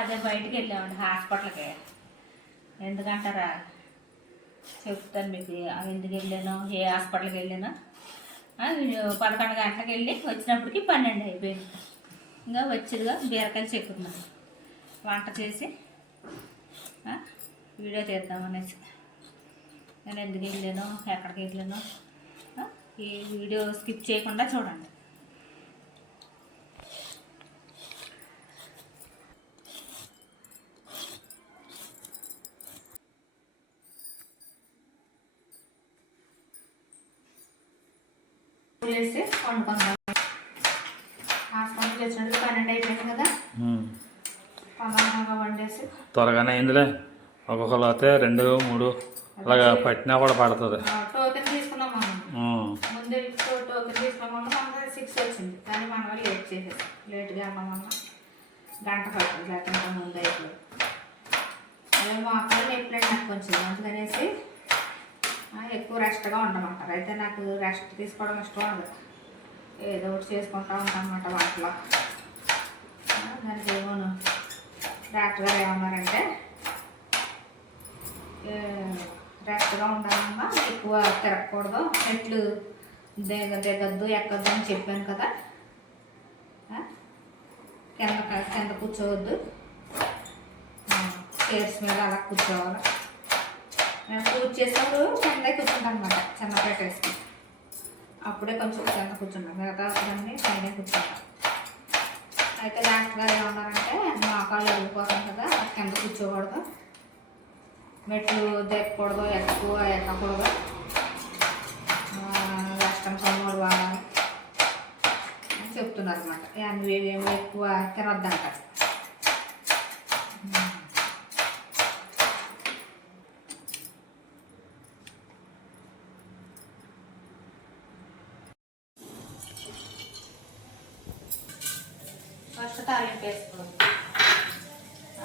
అదే బయటికి వెళ్ళామండి హాస్పిటల్కి. ఎందుకంటారా చెప్తాను మీకు ఎందుకు వెళ్ళాను, ఏ హాస్పిటల్కి వెళ్ళాను. 11 గంటలకు వెళ్ళి వచ్చినప్పటికి 12 అయిపోయింది. ఇంకా వచ్చేదిగా బీరకాయలు చెక్కుతున్నాను వంట చేసి వీడియో తీద్దామనేసి. నేను ఎందుకు వెళ్ళాను, ఎక్కడికి వెళ్ళాను ఈ వీడియో స్కిప్ చేయకుండా చూడండి. వేసి వండుకుందాం. హాస్పిటల్కి వచ్చినట్టు 12 అయిపోయింది కదా, తొందరగా వండేసి త్వరగానే అయిందిలే. ఒక్కొక్కరు అయితే 2, 3 అలాగా పట్టినా కూడా పడుతుంది. టోకెన్ తీసుకున్నాం మనం ముందు. టోకెన్ తీసుకున్నాం మనకు 6 వచ్చింది, కానీ మనం లేట్ చేసేసాం. లేట్గా అన్నామన్నా గంట పడుతుంది, లేకుండా ముందు అయిపోయింది. అదే మోకాళ్ళు ఎప్పుడైనా నాకు కొంచెం అందుకనేసి ఎక్కువ రెస్ట్గా ఉండమంటారు. అయితే నాకు రెస్ట్ తీసుకోవడం ఇష్టం ఉండదు, ఏదో ఒకటి చేసుకుంటూ ఉంటాను అన్నమాట వాటిలో. దానికి ఏమోను డాక్టర్ గారు ఏమన్నారంటే రెస్ట్గా ఉండాలన్నా ఎక్కువ తిరగకూడదు, మెట్లు దిగద్దు ఎక్కద్దు అని చెప్పాను కదా. కింద కూర్చోవద్దు, చైర్స్ మీద అలా కూర్చోవాలి. నేను పూజ చేసినప్పుడు కింద కూర్చుంటాను అనమాట, చిన్నపేట వేసుకుని. అప్పుడే కొంచెం కింద కూర్చుంటాను, మిగతా అన్నీ పైన కూర్చుంటాను. అయితే డాక్టర్ గారు ఏమన్నారంటే మోకాళ్ళు అరిగిపోతాం కదా, కింద కూర్చోకూడదు, మెట్లు దిగకూడదు, ఎక్కువ ఎక్కకూడదు, వెస్టర్న్ సమ్మోడు వాడాలి అని చెప్తున్నారు అనమాట. ఏమో ఎక్కువ తినొద్దంటారు. ఫస్ట్ తాలింపు వేసుకోవాలి.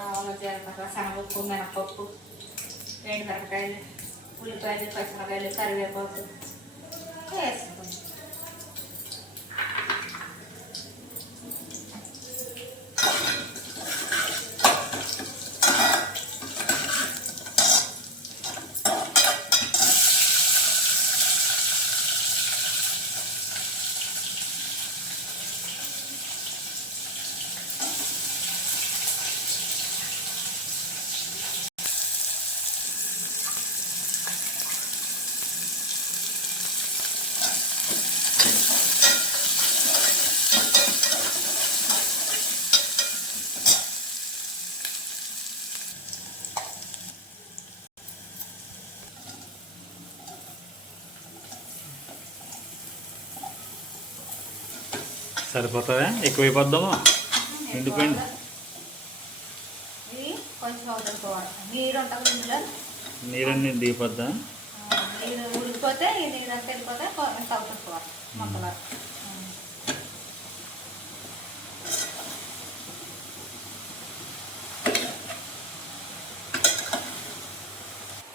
ఆవాలు, జీలకర్ర, శనగపప్పు, మినపప్పు, ఎండుమిరపకాయలు, ఉల్లిపాయలు, పచ్చిమిరకాయలు, కరివేపాకు వేసుకోండి. సరిపోతుందా? ఎక్కువైపోద్దామా? ఎండిపోయింది కొంచెం అవుతుంది. నీరు ఉంటుంది ఇందులో, నీరన్నీ దిగిపోద్దా? నీరు ఉడికిపోతే ఈ నీరు అంతా వెళ్ళిపోతే తగ్గుతుంది మొక్కలు.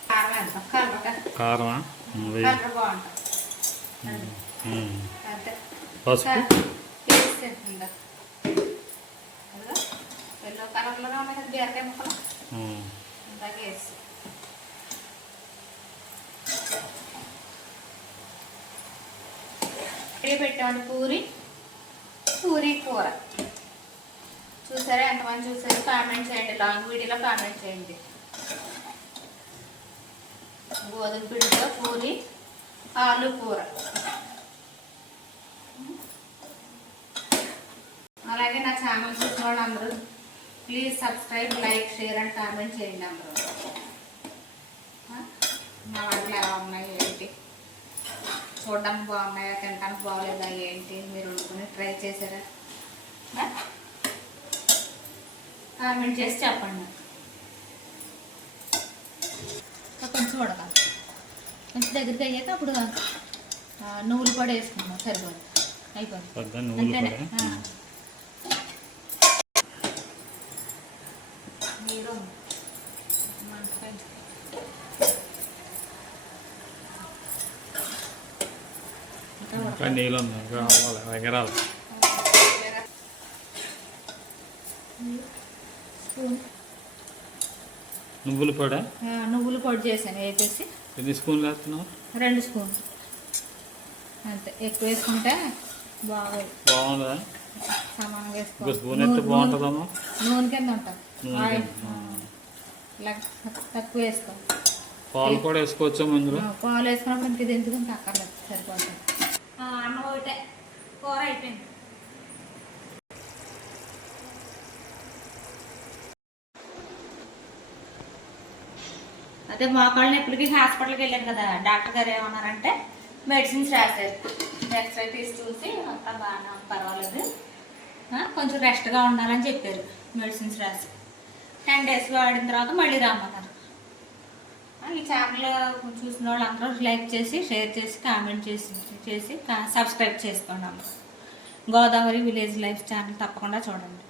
కారం ఎంత కారమా? కలర్ బాగుంటుంది. అంతే. పసుపు ఎల్లో కలర్లోనే ఉన్నాయి కదా బీరకాయ ముక్కలు, ఇందాక వేసి పెట్టామండి. పూరి కూర చూసారా? ఎంతమంది చూసారు కామెంట్ చేయండి, లాంగ్ వీడియోలో కామెంట్ చేయండి. గోధుమ పిండితో పూరి, ఆలు కూర. అలాగే నా ఛానల్ చూసిన వాళ్ళు అందరూ please subscribe, like, share and comment చేయండి అందరూ. నా వంటలు ఎలా ఉన్నాయి ఏంటి, చూడడానికి బాగున్నాయా, తినడానికి బాగోలేదా ఏంటి, మీరు వండుకుని ట్రై చేశారా కామెంట్ చేసి చెప్పండి. కొంచెం ఉడకాలి, కొంచెం దగ్గరికి అయ్యాక అప్పుడు నువ్వులు పొడి వేసుకున్నాం, సరిపోదు, అయిపోతుంది అంతేనే. నీరు నీళ్ళు ఉంది, ఎగరాలి. స్పూన్ నువ్వుల పొడి నువ్వుల పొడి చేశాను వేసేసి. ఎన్ని స్పూన్లు వేస్తున్నావు? 2 స్పూన్లు అంతే. ఎక్కువ వేసుకుంటే బాగోదు. బాగుందా? సమానంగా ఒక వేసుకోవాలి. స్పూన్ అయితే బాగుంటుందమ్మా. నూనె కింద ఉంటుంది. నూనె ఆయిల్ కింద. ఇలా తక్కువ వేసుకోవాలి. పాలు కూడా వేసుకోవచ్చా ఇందులో? పాలు వేసుకున్నప్పుడు ఇంక ఇది ఎందుకంటే అక్కర్లేదు, సరిపోతుంది. అన్నం ఒకటే, కూర అయిపోయింది. అదే మోకాళ్ళ నొప్పులకి హాస్పిటల్కి వెళ్ళాను కదా, డాక్టర్ గారు ఏమన్నారంటే మెడిసిన్స్ రాశారు. ఎక్స్రే తీసి చూసి అంతా బాగానే పర్వాలేదు, కొంచెం రెస్ట్గా ఉండాలని చెప్పారు. మెడిసిన్స్ రాసి 10 డేస్ వాడిన తర్వాత మళ్ళీ రమ్మన్నారు. ఈ ఛానల్ చూసిన వాళ్ళు అందరూ లైక్ చేసి, షేర్ చేసి, కామెంట్ చేసి సబ్స్క్రైబ్ చేసుకోండి. గోదావరి విలేజ్ లైఫ్ ఛానల్ తప్పకుండా చూడండి.